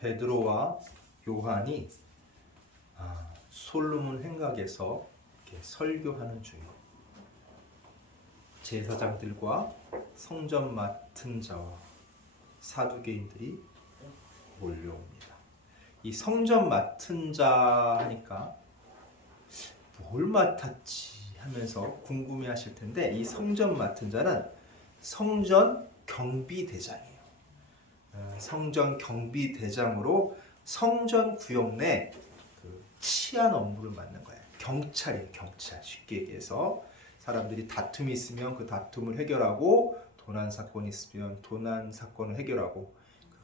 베드로와 요한이 솔로몬 행각에서 이렇게 설교하는 중에 제사장들과 성전 맡은 자와 사두개인들이 몰려옵니다. 이 성전 맡은 자 하니까 뭘 맡았지 하면서 궁금해하실 텐데, 이 성전 맡은 자는 성전 경비대장이에요. 성전 경비대장으로 성전 구역 내 치안 업무를 맡는 거예요. 경찰이에요. 경찰. 쉽게 얘기해서 사람들이 다툼이 있으면 그 다툼을 해결하고, 도난 사건이 있으면 도난 사건을 해결하고,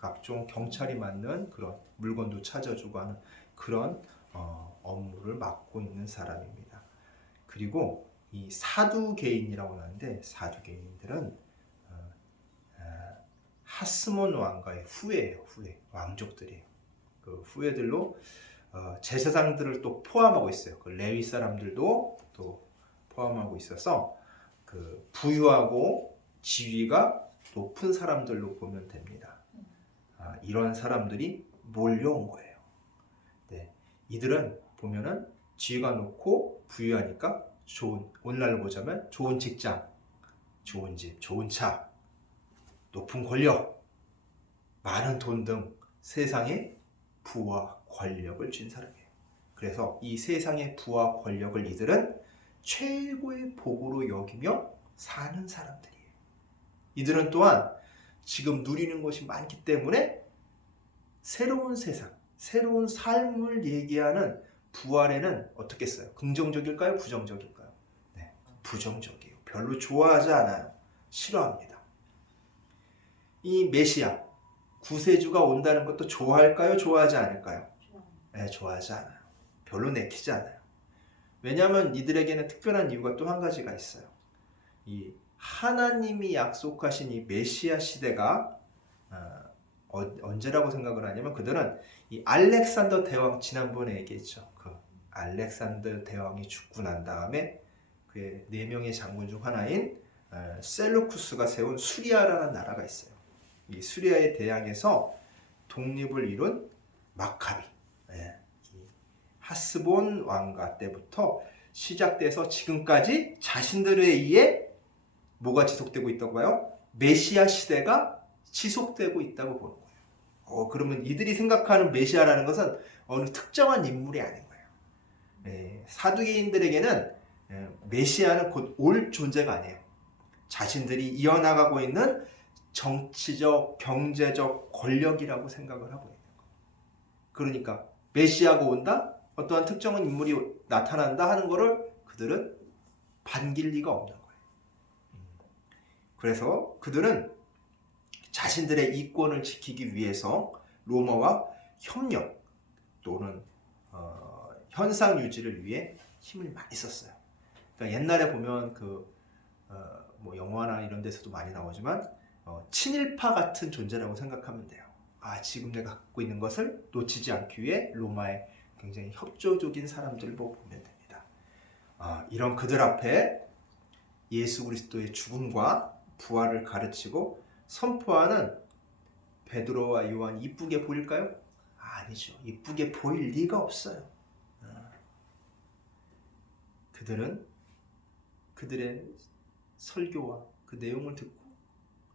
각종 경찰이 맡는 그런 물건도 찾아주고 하는 그런 업무를 맡고 있는 사람입니다. 그리고 이 사두개인이라고 하는데, 사두개인들은 하스몬 왕가의 후예예요. 후예. 왕족들이에요. 그 후예들로 제사장들을 또 포함하고 있어요. 그 레위 사람들도 또 포함하고 있어서 그 부유하고 지위가 높은 사람들로 보면 됩니다. 이런 사람들이 몰려온 거예요. 네, 이들은 보면은 지위가 높고 부유하니까 좋은, 오늘날로 보자면 좋은 직장, 좋은 집, 좋은 차, 높은 권력, 많은 돈 등 세상의 부와 권력을 쥔 사람이에요. 그래서 이 세상의 부와 권력을 이들은 최고의 복으로 여기며 사는 사람들이에요. 이들은 또한 지금 누리는 것이 많기 때문에 새로운 세상, 새로운 삶을 얘기하는 부활에는 어떻겠어요? 긍정적일까요? 부정적일까요? 네, 부정적이에요. 별로 좋아하지 않아요. 싫어합니다. 이 메시아, 구세주가 온다는 것도 좋아할까요? 좋아하지 않을까요? 네, 좋아하지 않아요. 별로 내키지 않아요. 왜냐하면 이들에게는 특별한 이유가 또 한 가지가 있어요. 이 하나님이 약속하신 이 메시아 시대가 언제라고 생각을 하냐면, 그들은 이 알렉산더 대왕, 지난번에 얘기했죠. 그 알렉산더 대왕이 죽고 난 다음에 그의 4명의 장군 중 하나인 셀루쿠스가 세운 수리아라는 나라가 있어요. 이 수리아의 대항에서 독립을 이룬 마카비, 하스본 왕가 때부터 시작돼서 지금까지 자신들에 의해 뭐가 지속되고 있다고 해요? 메시아 시대가 지속되고 있다고 보는 거예요. 그러면 이들이 생각하는 메시아라는 것은 어느 특정한 인물이 아닌 거예요. 사두개인들에게는 메시아는 곧 올 존재가 아니에요. 자신들이 이어나가고 있는 정치적, 경제적 권력이라고 생각을 하고 있는 거예요. 그러니까 메시아가 온다? 어떠한 특정한 인물이 나타난다 하는 것을 그들은 반길 리가 없는 거예요. 그래서 그들은 자신들의 이권을 지키기 위해서 로마와 협력 또는 현상 유지를 위해 힘을 많이 썼어요. 그러니까 옛날에 보면 뭐 영화나 이런 데서도 많이 나오지만 친일파 같은 존재라고 생각하면 돼요. 지금 내가 갖고 있는 것을 놓치지 않기 위해 로마의 굉장히 협조적인 사람들을 보면 됩니다. 이런 그들 앞에 예수 그리스도의 죽음과 부활을 가르치고 선포하는 베드로와 요한이 이쁘게 보일까요? 아니죠. 이쁘게 보일 리가 없어요. 그들은 그들의 설교와 그 내용을 듣고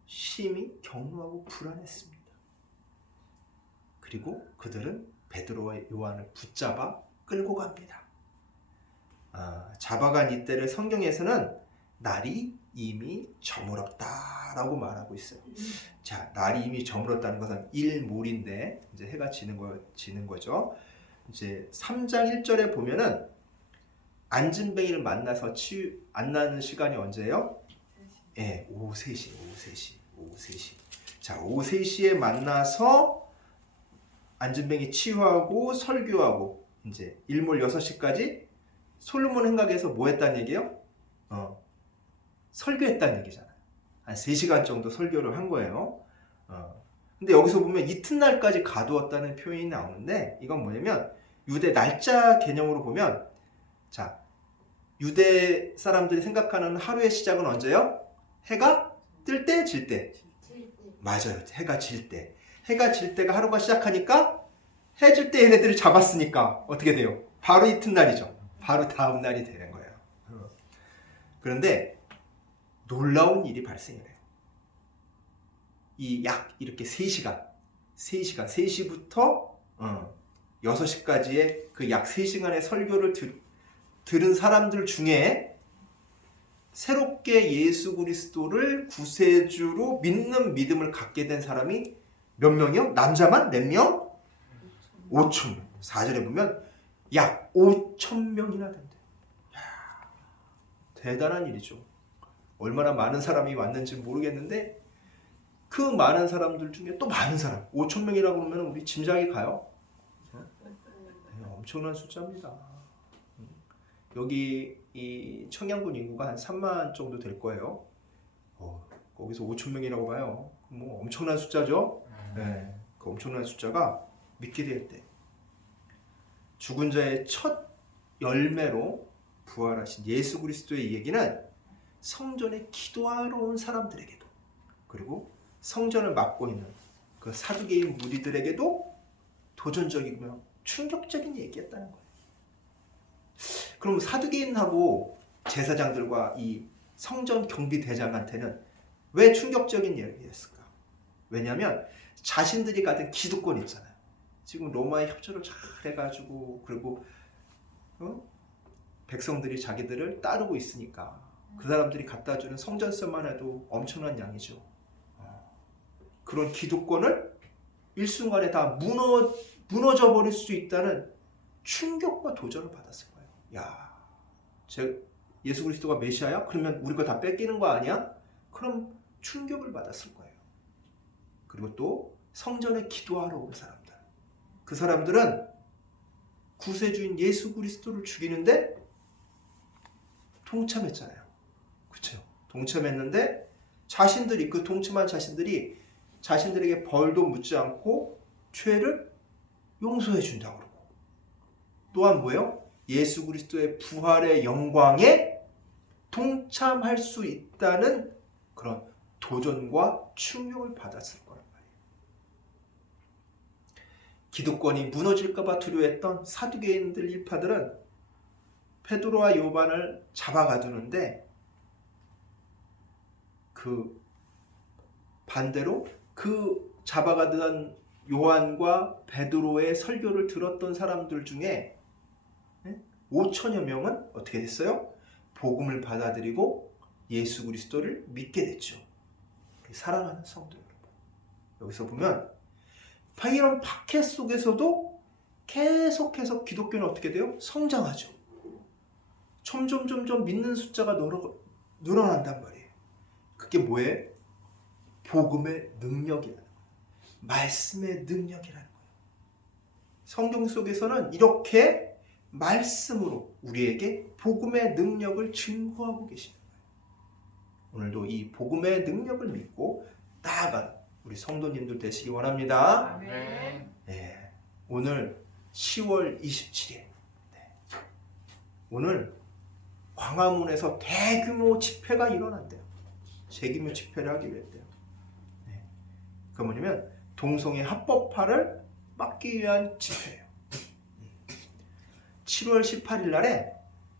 심히 경노하고 불안했습니다. 그리고 그들은 베드로와 요한을 붙잡아 끌고 갑니다. 잡아간 이때를 성경에서는 날이 이미 저물었다라고 말하고 있어요. 자, 날이 이미 저물었다는 것은 일몰인데 이제 해가 지는 거죠. 이제 3장 1절에 보면은 안진뱅이를 만나서 안 나는 시간이 언제예요? 오후 3시. 자, 오후 3시에 만나서 안진뱅이 치유하고 설교하고 이제 일몰 6시까지 솔로몬 행각에서 뭐 했다는 얘기예요? 설교했다는 얘기잖아요. 한 3시간 정도 설교를 한 거예요. 근데 여기서 보면 이튿날까지 가두었다는 표현이 나오는데, 이건 뭐냐면 유대 날짜 개념으로 보면, 자, 유대 사람들이 생각하는 하루의 시작은 언제요? 해가 뜰 때, 질 때? 맞아요. 해가 질 때. 해가 질 때가 하루가 시작하니까 해 질 때 얘네들을 잡았으니까 어떻게 돼요? 바로 이튿날이죠. 바로 다음 날이 되는 거예요. 그런데 놀라운 일이 발생해요. 이 약 이렇게 3시부터 6시까지의 그 약 3시간의 설교를 들은 사람들 중에 새롭게 예수 그리스도를 구세주로 믿는 믿음을 갖게 된 사람이 몇 명이요? 남자만 몇 명? 5,000명. 4절에 보면 약 5,000명이나 된대요. 대단한 일이죠. 얼마나 많은 사람이 왔는지 모르겠는데 그 많은 사람들 중에 또 많은 사람, 5,000명이라고 그러면 우리 짐작이 가요? 네, 엄청난 숫자입니다. 여기 이 청양군 인구가 한 3만 정도 될 거예요. 거기서 5,000명이라고 봐요. 뭐 엄청난 숫자죠? 네, 그 엄청난 숫자가 믿게 될 때 죽은 자의 첫 열매로 부활하신 예수 그리스도의 얘기는 성전에 기도하러 온 사람들에게도 그리고 성전을 맡고 있는 그 사두개인 무리들에게도 도전적이며 충격적인 얘기였다는 거예요. 그럼 사두개인하고 제사장들과 이 성전 경비대장한테는 왜 충격적인 얘기였을까? 왜냐하면 자신들이 가진 기득권 있잖아요. 지금 로마의 협조를 잘 해가지고 그리고 백성들이 자기들을 따르고 있으니까 그 사람들이 갖다 주는 성전세만 해도 엄청난 양이죠. 그런 기득권을 일순간에 다 무너져 버릴 수 있다는 충격과 도전을 받았을 거예요. 야, 예수 그리스도가 메시아야? 그러면 우리 거 다 뺏기는 거 아니야? 그럼 충격을 받았을 거예요. 그리고 또 성전에 기도하러 온 사람들. 그 사람들은 구세주인 예수 그리스도를 죽이는데 동참했잖아요. 그렇죠? 동참했는데 자신들이 그 동참한 자신들이 자신들에게 벌도 묻지 않고 죄를 용서해 준다고 그러고 또한 뭐예요? 예수 그리스도의 부활의 영광에 동참할 수 있다는 그런 도전과 충격을 받았을 거란 말이에요. 기득권이 무너질까봐 두려워했던 사두개인들 일파들은 베드로와 요한을 잡아가두는데 그 반대로 그 잡아가던 요한과 베드로의 설교를 들었던 사람들 중에 5천여 명은 어떻게 됐어요? 복음을 받아들이고 예수 그리스도를 믿게 됐죠. 사랑하는 성도 여러분, 여기서 보면 이런 박해 속에서도 계속해서 기독교는 어떻게 돼요? 성장하죠. 점점 믿는 숫자가 늘어난단 말이에요. 그게 뭐예요? 복음의 능력이라는 거예요. 말씀의 능력이라는 거예요. 성경 속에서는 이렇게 말씀으로 우리에게 복음의 능력을 증거하고 계시는 거예요. 오늘도 이 복음의 능력을 믿고 나아가는 우리 성도님들 되시기 원합니다. 아멘. 네, 오늘 10월 27일 오늘 광화문에서 대규모 집회가 일어난대요. 대규모 집회를 하기로 했대요. 그 뭐냐면 동성애 합법화를 막기 위한 집회예요. 7월 18일 날에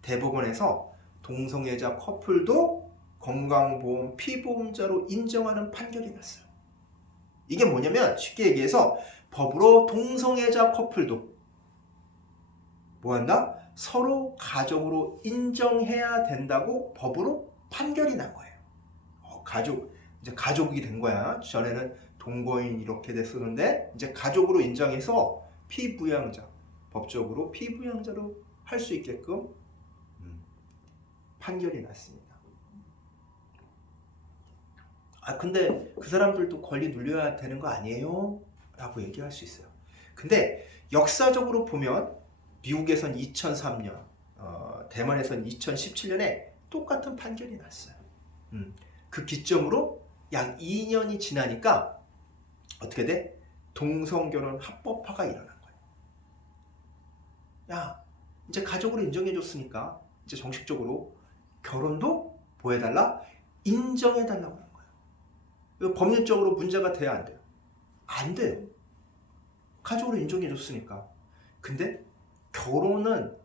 대법원에서 동성애자 커플도 건강보험 피보험자로 인정하는 판결이 났어요. 이게 뭐냐면 쉽게 얘기해서 법으로 동성애자 커플도 뭐한다? 서로 가족으로 인정해야 된다고 법으로 판결이 난 거예요. 이제 가족이 된 거야. 전에는 동거인 이렇게 됐었는데 이제 가족으로 인정해서 피부양자, 법적으로 피부양자로 할 수 있게끔 판결이 났습니다. 근데 그 사람들도 권리 눌려야 되는 거 아니에요? 라고 얘기할 수 있어요. 근데 역사적으로 보면 미국에선 2003년, 대만에선 2017년에 똑같은 판결이 났어요. 그 기점으로 약 2년이 지나니까 어떻게 돼? 동성결혼 합법화가 일어난 거예요. 야, 이제 가족으로 인정해줬으니까 이제 정식적으로 결혼도 뭐 해달라? 인정해달라고 하는 거예요. 이거 법률적으로 문제가 돼야 안 돼요. 안 돼요. 가족으로 인정해줬으니까. 근데 결혼은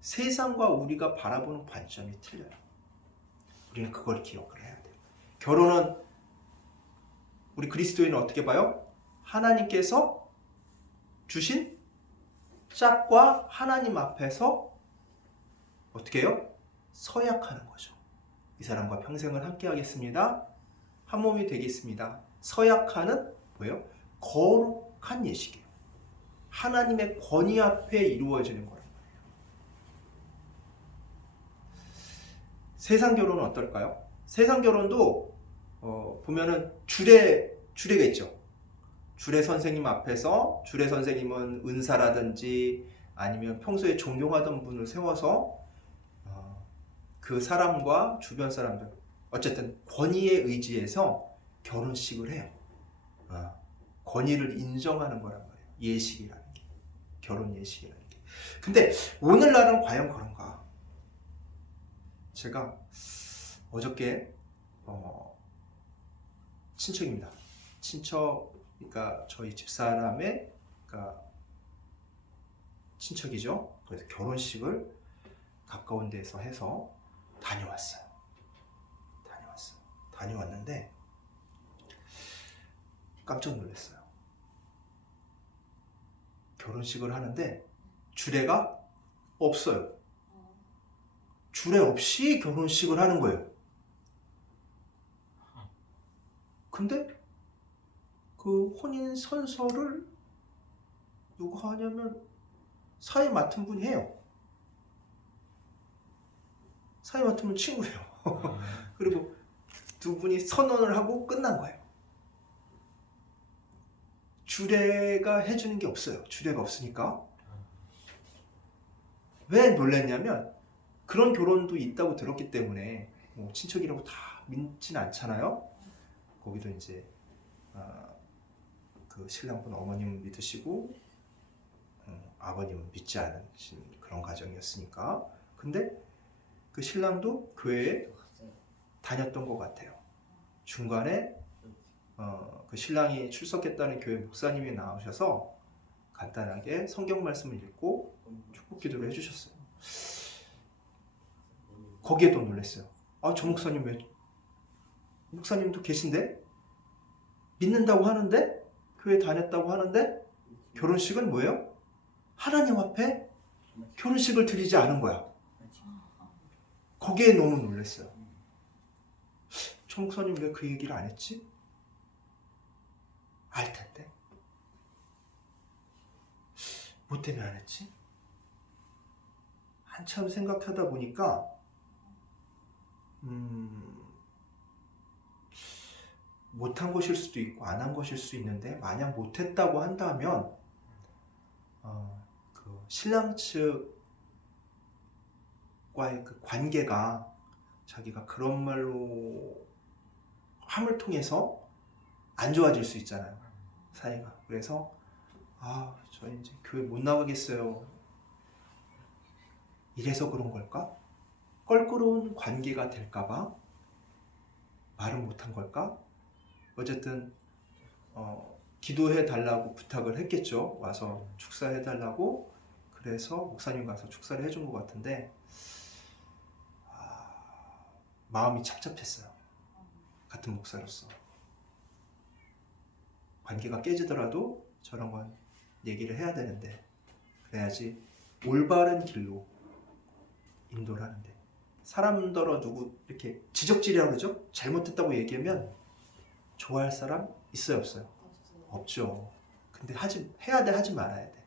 세상과 우리가 바라보는 관점이 틀려요. 우리는 그걸 기억을 해야 돼요. 결혼은 우리 그리스도인은 어떻게 봐요? 하나님께서 주신 짝과 하나님 앞에서 어떻게 해요? 서약하는 거죠. 이 사람과 평생을 함께 하겠습니다. 한 몸이 되겠습니다. 서약하는 뭐예요? 거룩한 예식이에요. 하나님의 권위 앞에 이루어지는 거란 말이에요. 세상 결혼은 어떨까요? 세상 결혼도 보면은 주례가 있죠. 주례 선생님 앞에서 주례 선생님은 은사라든지 아니면 평소에 존경하던 분을 세워서 그 사람과 주변 사람들 어쨌든 권위에 의지해서 결혼식을 해요. 권위를 인정하는 거란 말이에요. 예식이라는 게. 결혼 예식이라는 게. 근데 오늘날은 과연 그런가? 제가 어저께 친척입니다. 그러니까 저희 집사람의 그러니까 친척이죠. 그래서 결혼식을 가까운 데서 해서 다녀왔어요. 다녀왔는데 깜짝 놀랐어요. 결혼식을 하는데 주례가 없어요. 주례 없이 결혼식을 하는 거예요. 근데 그 혼인 선서를 누가 하냐면 사회 맡은 분이 해요. 사회 맡은 분 친구예요. 그리고 두 분이 선언을 하고 끝난 거예요. 주례가 해주는 게 없어요. 주례가 없으니까. 왜 놀랐냐면 그런 결혼도 있다고 들었기 때문에 뭐 친척이라고 다 믿진 않잖아요. 거기도 이제 그 신랑분 어머님은 믿으시고 아버님은 믿지 않은 그런 가정이었으니까. 근데 그 신랑도 교회에 다녔던 것 같아요. 중간에 그 신랑이 출석했다는 교회 목사님이 나오셔서 간단하게 성경 말씀을 읽고 축복 기도를 해주셨어요. 거기에 또 놀랐어요. 저 목사님 왜? 목사님도 계신데? 믿는다고 하는데? 교회 다녔다고 하는데? 결혼식은 뭐예요? 하나님 앞에 결혼식을 드리지 않은 거야. 거기에 너무 놀랐어요. 저 목사님 왜 그 얘기를 안 했지? 알 텐데. 뭐 때문에 안 했지? 한참 생각하다 보니까 못한 것일 수도 있고 안 한 것일 수 있는데 만약 못했다고 한다면 그 신랑 측과의 그 관계가 자기가 그런 말로 함을 통해서 안 좋아질 수 있잖아요. 사이가. 그래서 저 이제 교회 못 나가겠어요. 이래서 그런 걸까? 껄끄러운 관계가 될까봐 말은 못한 걸까? 어쨌든 기도해 달라고 부탁을 했겠죠. 와서 축사해 달라고. 그래서 목사님 가서 축사를 해준 것 같은데 마음이 착잡했어요. 같은 목사로서. 관계가 깨지더라도 저런 건 얘기를 해야 되는데 그래야지 올바른 길로 인도를 하는데 사람들어 누구 이렇게 지적질이라고 그러죠? 잘못했다고 얘기하면 좋아할 사람 있어요, 없어요? 없죠. 근데 해야 돼, 하지 말아야 돼?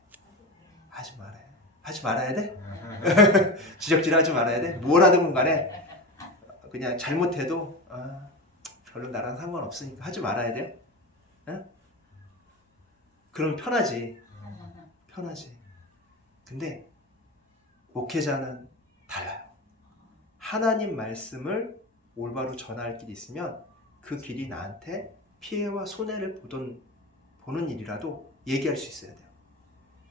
하지 말아야 돼? 지적질 하지 말아야 돼? 뭘 하든 간에 그냥 잘못해도 별로 나랑 상관없으니까 하지 말아야 돼요? 응? 그럼 편하지. 근데 목회자는 달라요. 하나님 말씀을 올바로 전할 길이 있으면 그 길이 나한테 피해와 손해를 보는 일이라도 얘기할 수 있어야 돼요.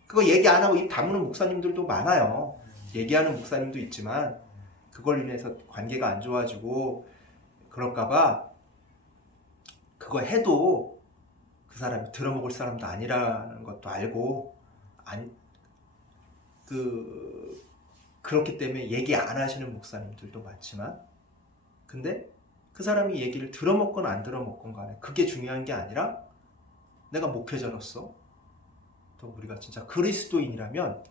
그거 얘기 안 하고 입 다무는 목사님들도 많아요. 얘기하는 목사님도 있지만 그걸 인해서 관계가 안 좋아지고 그럴까봐 그거 해도 그 사람이 들어먹을 사람도 아니라는 것도 알고 그렇기 때문에 얘기 안 하시는 목사님들도 많지만, 근데 그 사람이 얘기를 들어먹건 안 들어먹건 간에 그게 중요한 게 아니라 내가 목회자로서 또 우리가 진짜 그리스도인이라면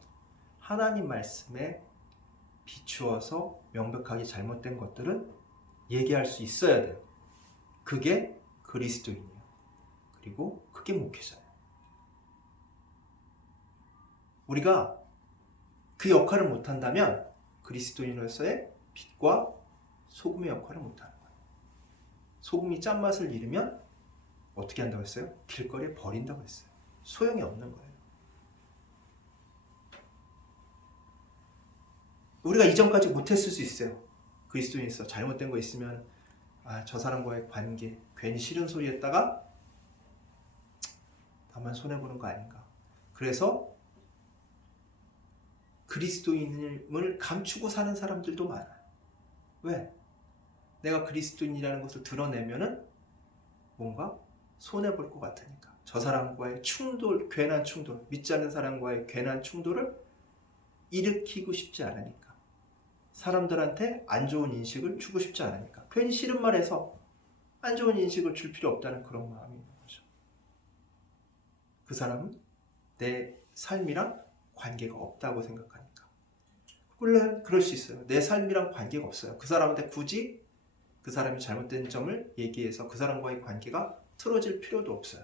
하나님 말씀에 비추어서 명백하게 잘못된 것들은 얘기할 수 있어야 돼요. 그게 그리스도인이에요. 그리고 그게 목회자예요. 우리가 그 역할을 못한다면 그리스도인으로서의 빛과 소금의 역할을 못하는 거예요. 소금이 짠맛을 잃으면 어떻게 한다고 했어요? 길거리에 버린다고 했어요. 소용이 없는 거예요. 우리가 이전까지 못했을 수 있어요. 그리스도인에서 잘못된 거 있으면 저 사람과의 관계 괜히 싫은 소리 했다가 나만 손해보는 거 아닌가. 그래서 그리스도인을 감추고 사는 사람들도 많아요. 왜? 내가 그리스도인이라는 것을 드러내면은 뭔가 손해볼 것 같으니까. 저 사람과의 충돌, 괜한 충돌, 믿지 않는 사람과의 괜한 충돌을 일으키고 싶지 않으니까. 사람들한테 안 좋은 인식을 주고 싶지 않으니까. 괜히 싫은 말해서 안 좋은 인식을 줄 필요 없다는 그런 마음이 있는 거죠. 그 사람은 내 삶이랑 관계가 없다고 생각하니까. 원래 그럴 수 있어요. 내 삶이랑 관계가 없어요. 그 사람한테 굳이 그 사람이 잘못된 점을 얘기해서 그 사람과의 관계가 틀어질 필요도 없어요.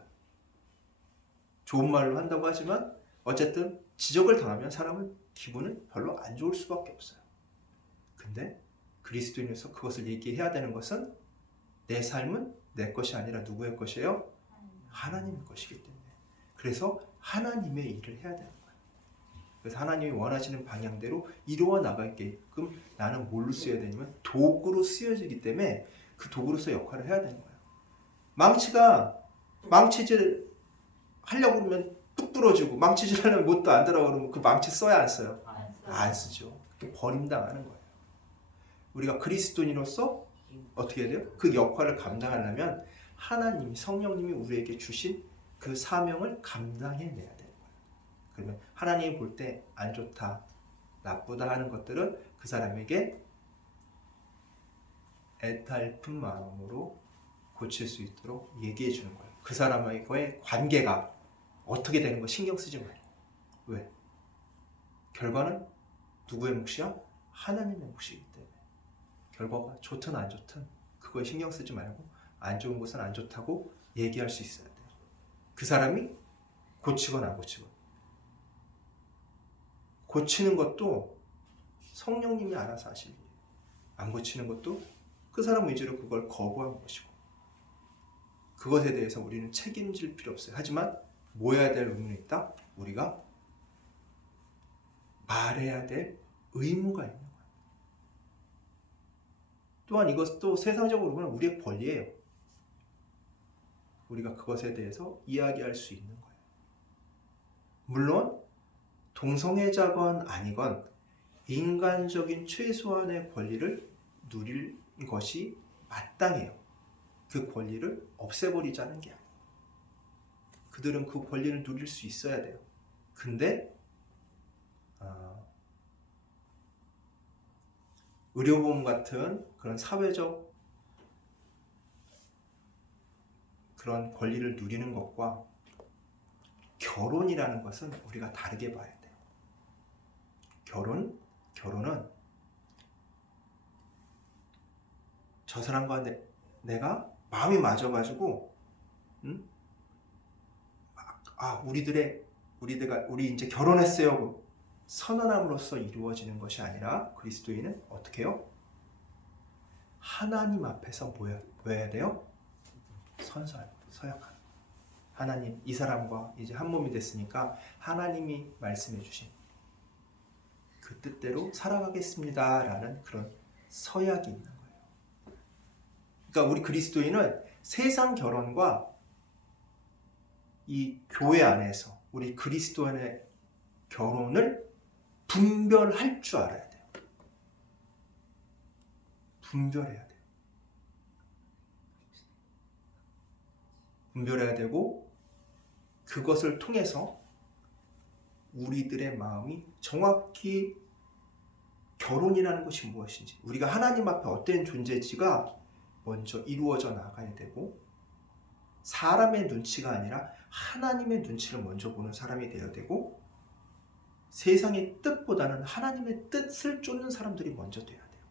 좋은 말로 한다고 하지만 어쨌든 지적을 당하면 사람은 기분은 별로 안 좋을 수밖에 없어요. 근데 그리스도인에서 그것을 얘기해야 되는 것은 내 삶은 내 것이 아니라 누구의 것이에요? 하나님의 것이기 때문에. 그래서 하나님의 일을 해야 되는 거예요. 그래서 하나님이 원하시는 방향대로 이루어 나가게끔 나는 뭘로 쓰여야 되냐면 도구로 쓰여지기 때문에 그 도구로서 역할을 해야 되는 거예요. 망치질 하려고 그러면 뚝 부러지고, 망치질 하려면 못도 안 들어가고 그러면 그 망치 써야 안 써요? 안 쓰죠. 버림당하는 거예요. 우리가 그리스도인으로서 어떻게 해야 돼요? 그 역할을 감당하려면 하나님, 성령님이 우리에게 주신 그 사명을 감당해내야 되는 거예요. 그러면 하나님이 볼 때 안 좋다, 나쁘다 하는 것들은 그 사람에게 애탈픈 마음으로 고칠 수 있도록 얘기해 주는 거예요. 그 사람과의 관계가 어떻게 되는 거 신경 쓰지 말고. 왜? 결과는 누구의 몫이야? 하나님의 몫이기 때문에. 결과가 좋든 안 좋든 그거에 신경 쓰지 말고 안 좋은 것은 안 좋다고 얘기할 수 있어야 돼요. 그 사람이 고치건 안 고치건. 고치는 것도 성령님이 알아서 하시는 거예요. 안 고치는 것도 그 사람 의지로 그걸 거부한 것이고. 그것에 대해서 우리는 책임질 필요 없어요. 하지만 뭐 해야 될 의무는 있다? 우리가 말해야 될 의무가 있는 거예요. 또한 이것도 세상적으로 보면 우리의 권리예요. 우리가 그것에 대해서 이야기할 수 있는 거예요. 물론 동성애자건 아니건 인간적인 최소한의 권리를 누릴 것이 마땅해요. 그 권리를 없애버리자는 게 아니에요. 그들은 그 권리를 누릴 수 있어야 돼요. 근데 의료보험 같은 그런 사회적 그런 권리를 누리는 것과 결혼이라는 것은 우리가 다르게 봐야 돼요. 결혼은 저 사람과 내가 마음이 맞아가지고, 우리 이제 결혼했어요. 선언함으로써 이루어지는 것이 아니라 그리스도인은 어떻게 해요? 하나님 앞에서 뭐 해야 돼요? 서약하는. 하나님, 이 사람과 이제 한 몸이 됐으니까 하나님이 말씀해 주신 그 뜻대로 살아가겠습니다 라는 그런 서약이 있는 거예요. 그러니까 우리 그리스도인은 세상 결혼과 이 교회 안에서 우리 그리스도인의 결혼을 분별할 줄 알아야 돼요. 분별해야 돼요. 분별해야 되고 그것을 통해서 우리들의 마음이 정확히 결혼이라는 것이 무엇인지, 우리가 하나님 앞에 어떤 존재인지가 먼저 이루어져 나가야 되고, 사람의 눈치가 아니라 하나님의 눈치를 먼저 보는 사람이 되어야 되고, 세상의 뜻보다는 하나님의 뜻을 쫓는 사람들이 먼저 돼야 돼요.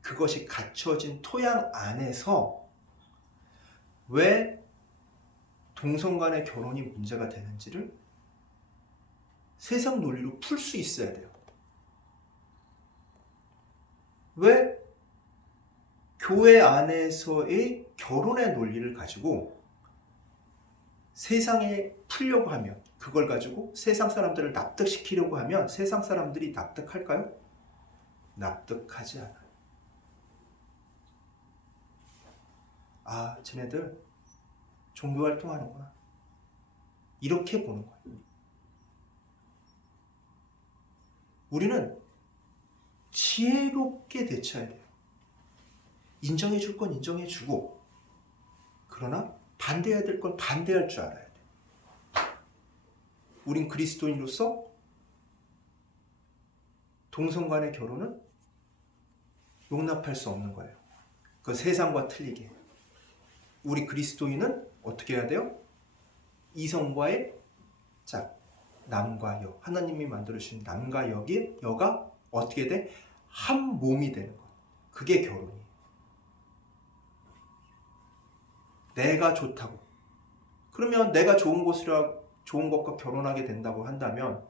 그것이 갖춰진 토양 안에서 왜 동성 간의 결혼이 문제가 되는지를 세상 논리로 풀 수 있어야 돼요. 왜 교회 안에서의 결혼의 논리를 가지고 세상에 풀려고 하면, 그걸 가지고 세상 사람들을 납득시키려고 하면 세상 사람들이 납득할까요? 납득하지 않아요. 아, 쟤네들 종교활동하는구나, 이렇게 보는 거예요. 우리는 지혜롭게 대처해야 돼요. 인정해 줄 건 인정해 주고, 그러나 반대해야 될 건 반대할 줄 알아야 돼요. 우린 그리스도인으로서 동성 간의 결혼은 용납할 수 없는 거예요. 그 세상과 틀리게. 우리 그리스도인은 어떻게 해야 돼요? 이성과의 짝, 남과 여, 하나님이 만들어주신 남과 여가 어떻게 돼? 한 몸이 되는 것. 그게 결혼이에요. 내가 좋다고, 그러면 내가 좋은 것과 결혼하게 된다고 한다면,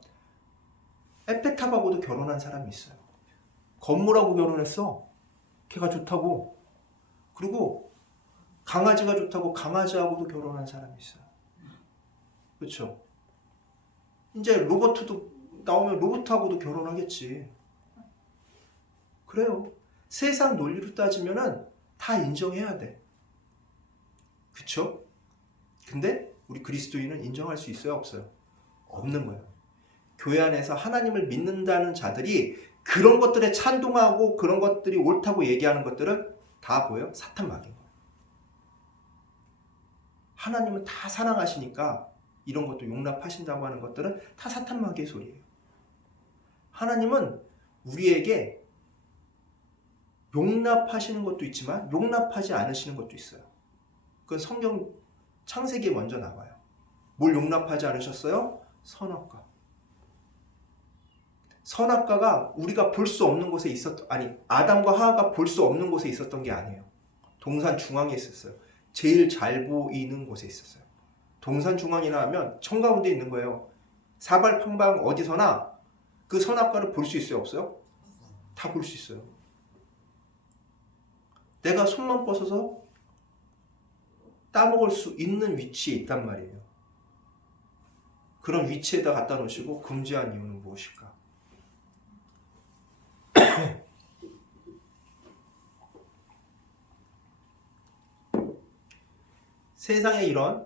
에펠탑하고도 결혼한 사람이 있어요. 건물하고 결혼했어. 걔가 좋다고. 그리고 강아지가 좋다고 강아지하고도 결혼한 사람이 있어요. 그렇죠? 이제 로봇도 나오면 로봇하고도 결혼하겠지. 그래요. 세상 논리로 따지면은 다 인정해야 돼. 그쵸? 근데 우리 그리스도인은 인정할 수 있어요, 없어요? 없는 거예요. 교회 안에서 하나님을 믿는다는 자들이 그런 것들에 찬동하고 그런 것들이 옳다고 얘기하는 것들은 다 뭐예요? 사탄 마귀인 거예요. 하나님은 다 사랑하시니까 이런 것도 용납하신다고 하는 것들은 다 사탄 마귀의 소리예요. 하나님은 우리에게 용납하시는 것도 있지만 용납하지 않으시는 것도 있어요. 그건 성경 창세기에 먼저 나와요. 뭘 용납하지 않으셨어요? 선악과. 선악과가 우리가 볼 수 없는 곳에 아담과 하와가 볼 수 없는 곳에 있었던 게 아니에요. 동산 중앙에 있었어요. 제일 잘 보이는 곳에 있었어요. 동산 중앙이나 하면 청가운데 있는 거예요. 사발팡방 어디서나 그 선악과를 볼 수 있어요, 없어요? 다 볼 수 있어요. 내가 손만 뻗어서 따먹을 수 있는 위치에 있단 말이에요. 그런 위치에다 갖다 놓으시고 금지한 이유는 무엇일까? 세상에 이런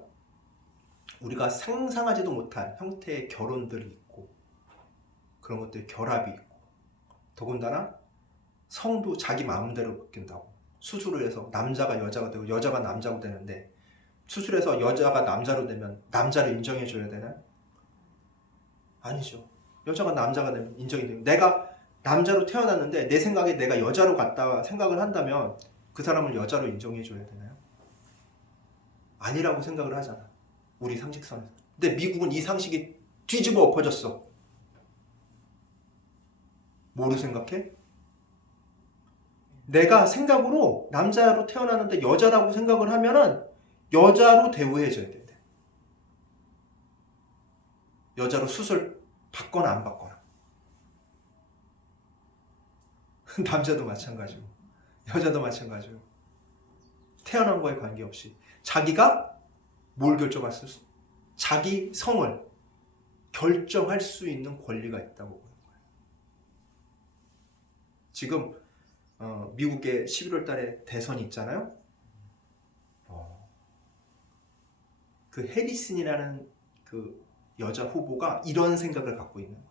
우리가 상상하지도 못한 형태의 결혼들이 있고, 그런 것들 결합이 있고, 더군다나 성도 자기 마음대로 바뀐다고 수술을 해서 남자가 여자가 되고 여자가 남자가 되는데, 수술해서 여자가 남자로 되면 남자를 인정해 줘야 되나요? 아니죠. 여자가 남자가 되면 인정이 돼요. 내가 남자로 태어났는데 내 생각에 내가 여자로 갔다 생각을 한다면 그 사람을 여자로 인정해 줘야 되나요? 아니라고 생각을 하잖아, 우리 상식선에서. 근데 미국은 이 상식이 뒤집어 엎어졌어. 뭐로 생각해? 내가 생각으로 남자로 태어나는데 여자라고 생각을 하면은 여자로 대우해줘야 된대. 여자로 수술 받거나 안 받거나. 남자도 마찬가지고 여자도 마찬가지고, 태어난 거에 관계없이 자기가 뭘 결정할 수, 자기 성을 결정할 수 있는 권리가 있다고 보는 거예요. 지금 미국의 11월 달에 대선이 있잖아요. 그 해리슨이라는 그 여자 후보가 이런 생각을 갖고 있는 거예요.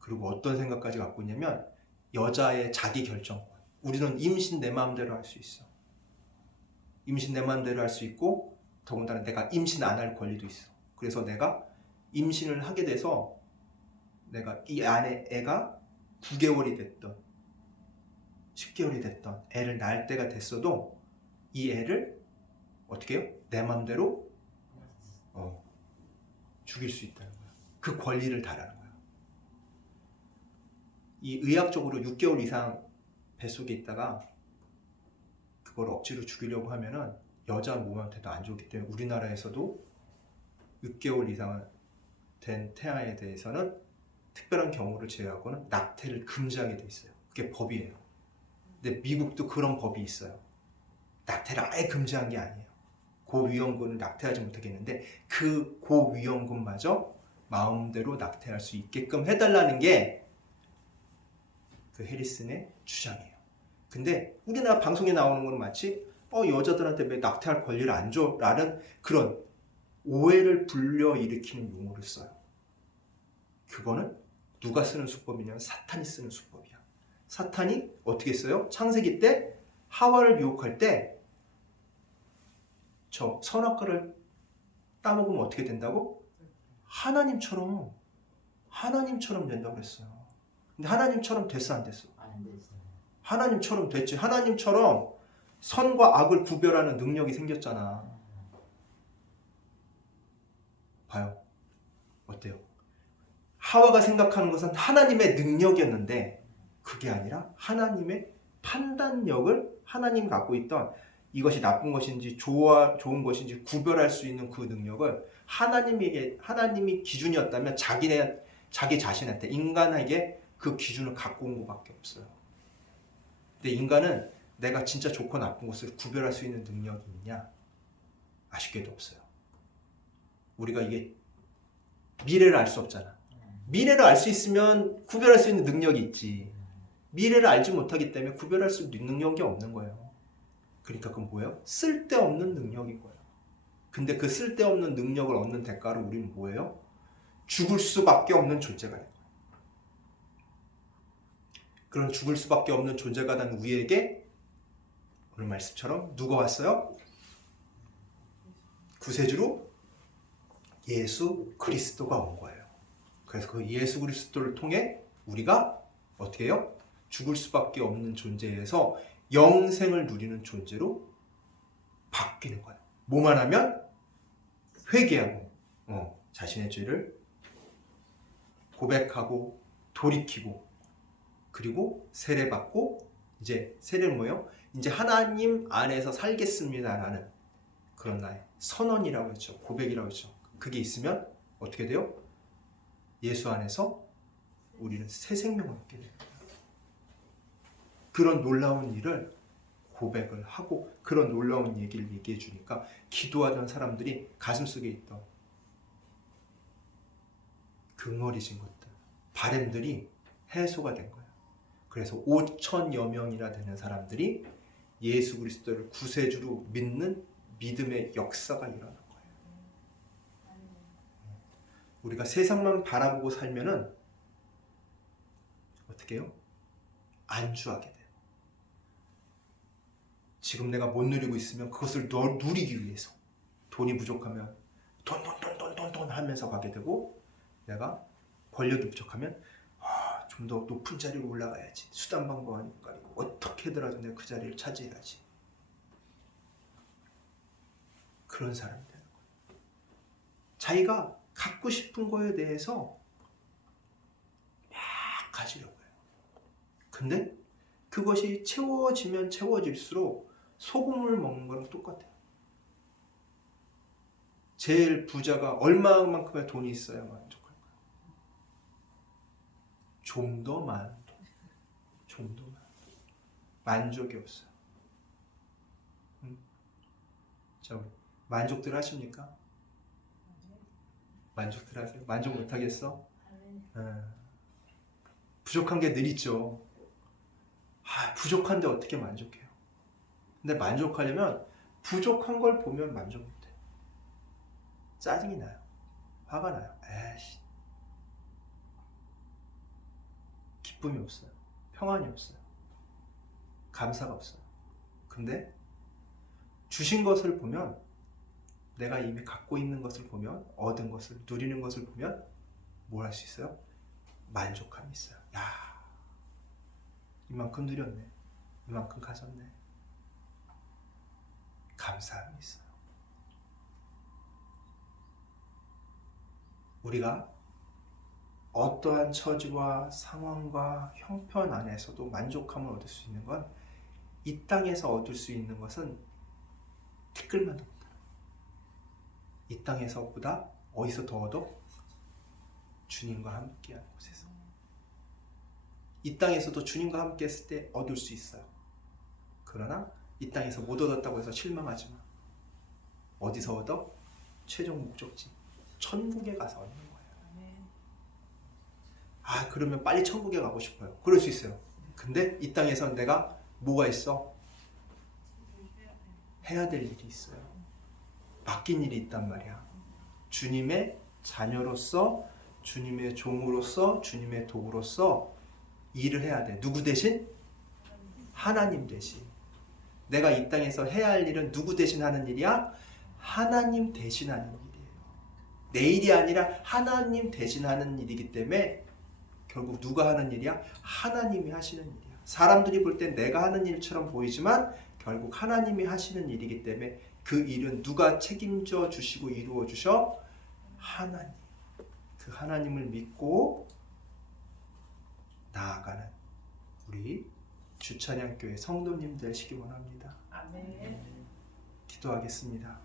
그리고 어떤 생각까지 갖고 있냐면, 여자의 자기 결정권. 우리는 임신 내 마음대로 할 수 있어. 임신 내 마음대로 할 수 있고 더군다나 내가 임신 안 할 권리도 있어. 그래서 내가 임신을 하게 돼서 내가 이 안에 애가 9개월이 됐던 10개월이 됐던 애를 낳을 때가 됐어도 이 애를 어떻게 해요? 내 마음대로 죽일 수 있다는 거야. 그 권리를 달하는 거야. 이 의학적으로 6개월 이상 뱃속에 있다가 그걸 억지로 죽이려고 하면은 여자 몸한테도 안 좋기 때문에 우리나라에서도 6개월 이상 된 태아에 대해서는 특별한 경우를 제외하고는 낙태를 금지하게 돼 있어요. 그게 법이에요. 근데 미국도 그런 법이 있어요. 낙태를 아예 금지한 게 아니에요. 고위험군을 낙태하지 못하겠는데 그 고위험군마저 마음대로 낙태할 수 있게끔 해달라는 게 그 해리슨의 주장이에요. 근데 우리나라 방송에 나오는 거는 마치 여자들한테 왜 낙태할 권리를 안 줘? 라는 그런 오해를 불러일으키는 용어를 써요. 그거는 누가 쓰는 수법이냐면 사탄이 쓰는 수법이야. 사탄이 어떻게 써요? 창세기 때 하와를 유혹할 때 저 선악과를 따먹으면 어떻게 된다고? 하나님처럼 된다고 그랬어요. 근데 하나님처럼 됐어 안 됐어? 안 됐어요. 하나님처럼 됐지. 하나님처럼 선과 악을 구별하는 능력이 생겼잖아. 봐요. 어때요? 하와가 생각하는 것은 하나님의 능력이었는데 그게 아니라 하나님의 판단력을 하나님이 갖고 있던 이것이 나쁜 것인지 좋은 것인지 구별할 수 있는 그 능력을 하나님이 기준이었다면 자기 자신한테 인간에게 그 기준을 갖고 온 것밖에 없어요. 근데 인간은 내가 진짜 좋고 나쁜 것을 구별할 수 있는 능력이 있냐? 아쉽게도 없어요. 우리가 이게 미래를 알 수 없잖아. 미래를 알 수 있으면 구별할 수 있는 능력이 있지. 미래를 알지 못하기 때문에 구별할 수 있는 능력이 없는 거예요. 그러니까 그건 뭐예요? 쓸데없는 능력인 거예요. 근데 그 쓸데없는 능력을 얻는 대가로 우리는 뭐예요? 죽을 수밖에 없는 존재가 돼요. 그런 죽을 수밖에 없는 존재가 된 우리에게 오늘 말씀처럼 누가 왔어요? 구세주로 예수 그리스도가 온 거예요. 그래서 그 예수 그리스도를 통해 우리가 어떻게 해요? 죽을 수밖에 없는 존재에서 영생을 누리는 존재로 바뀌는 거예요. 뭐만 하면 회개하고 자신의 죄를 고백하고 돌이키고 그리고 세례받고 이제 세례는 뭐예요? 이제 하나님 안에서 살겠습니다라는 그런 나의 선언이라고 했죠. 고백이라고 했죠. 그게 있으면 어떻게 돼요? 예수 안에서 우리는 새 생명을 얻게 돼요. 그런 놀라운 일을 고백을 하고 그런 놀라운 얘기를 얘기해 주니까 기도하던 사람들이 가슴속에 있던 긍어리진 것들, 바램들이 해소가 된 거예요. 그래서 5천여 명이나 되는 사람들이 예수 그리스도를 구세주로 믿는 믿음의 역사가 일어난 거예요. 우리가 세상만 바라보고 살면은 어떻게 해요? 안주하게 돼요. 지금 내가 못 누리고 있으면 그것을 누리기 위해서 돈이 부족하면 돈 하면서 가게 되고 내가 권력이 부족하면 좀 더 높은 자리로 올라가야지. 수단 방법이 아니고 어떻게 하더라도 내가 그 자리를 차지해야지. 그런 사람이 되는 거예요. 자기가 갖고 싶은 거에 대해서 막 가지려고 해요. 근데 그것이 채워지면 채워질수록 소금을 먹는 거랑 똑같아요. 제일 부자가 얼마만큼의 돈이 있어야 만족할까요? 좀 더 많은 돈. 좀 더 많은 돈. 만족이 없어요. 자, 우리 만족들 하십니까? 만족들 하세요? 만족 못 하겠어? 부족한 게 늘 있죠. 부족한데 어떻게 만족해요? 근데 만족하려면 부족한 걸 보면 만족 못해요. 짜증이 나요. 화가 나요. 에이씨. 기쁨이 없어요. 평안이 없어요. 감사가 없어요. 근데 주신 것을 보면, 내가 이미 갖고 있는 것을 보면, 얻은 것을, 누리는 것을 보면 뭘 할 수 있어요? 만족감이 있어요. 야, 이만큼 누렸네, 이만큼 가졌네. 감사함이 있어요. 우리가 어떠한 처지와 상황과 형편 안에서도 만족감을 얻을 수 있는 건, 이 땅에서 얻을 수 있는 것은 티끌만 없다. 이 땅에서보다 어디서 더 얻어? 주님과 함께하는 곳에서. 이 땅에서도 주님과 함께 했을 때 얻을 수 있어요. 그러나 이 땅에서 못 얻었다고 해서 실망하지 마. 어디서 얻어? 최종 목적지 천국에 가서 얻는 거예요. 아, 그러면 빨리 천국에 가고 싶어요. 그럴 수 있어요. 근데 이 땅에서 내가 뭐가 있어? 해야 될 일이 있어요. 맡긴 일이 있단 말이야. 주님의 자녀로서, 주님의 종으로서, 주님의 도구로서 일을 해야 돼. 누구 대신? 하나님 대신. 내가 이 땅에서 해야 할 일은 누구 대신 하는 일이야? 하나님 대신 하는 일이에요. 내 일이 아니라 하나님 대신 하는 일이기 때문에 결국 누가 하는 일이야? 하나님이 하시는 일이야. 사람들이 볼 땐 내가 하는 일처럼 보이지만 결국 하나님이 하시는 일이기 때문에 그 일은 누가 책임져 주시고 이루어 주셔? 하나님. 그 하나님을 믿고 나아가는 우리 주찬양교회 성도님 되시기 원합니다. 아멘. 기도하겠습니다.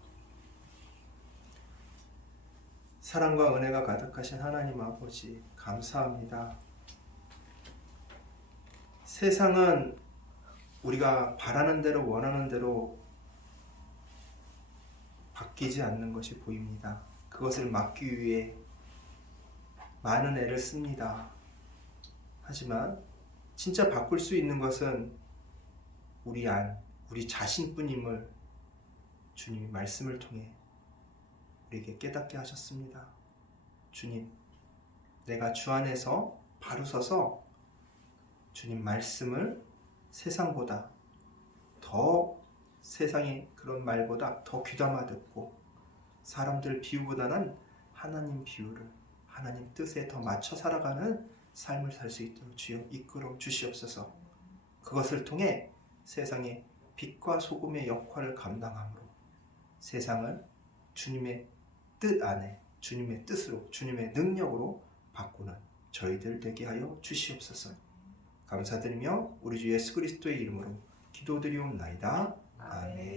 사랑과 은혜가 가득하신 하나님 아버지, 감사합니다. 세상은 우리가 바라는 대로, 원하는 대로 바뀌지 않는 것이 보입니다. 그것을 막기 위해 많은 애를 씁니다. 하지만 진짜 바꿀 수 있는 것은 우리 자신뿐임을 주님이 말씀을 통해 우리에게 깨닫게 하셨습니다. 주님, 내가 주 안에서 바로 서서 주님 말씀을 세상보다 더, 세상의 그런 말보다 더 귀담아 듣고 사람들 비유보다는 하나님 비유를, 하나님 뜻에 더 맞춰 살아가는 삶을 살 수 있도록 주여 이끌어 주시옵소서. 그것을 통해 세상의 빛과 소금의 역할을 감당함으로 세상을 주님의 뜻 안에, 주님의 뜻으로, 주님의 능력으로 바꾸는 저희들 되게 하여 주시옵소서. 감사드리며 우리 주 예수 그리스도의 이름으로 기도드리옵나이다. 아멘.